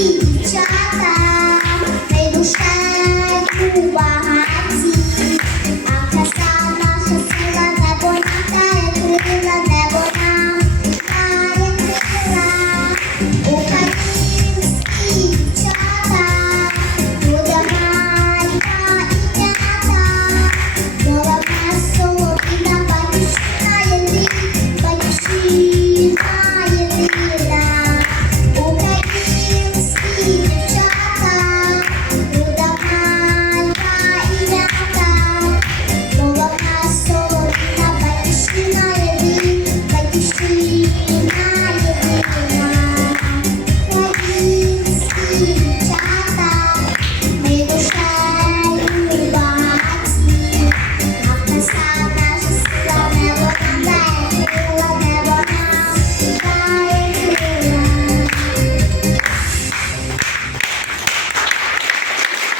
Woo!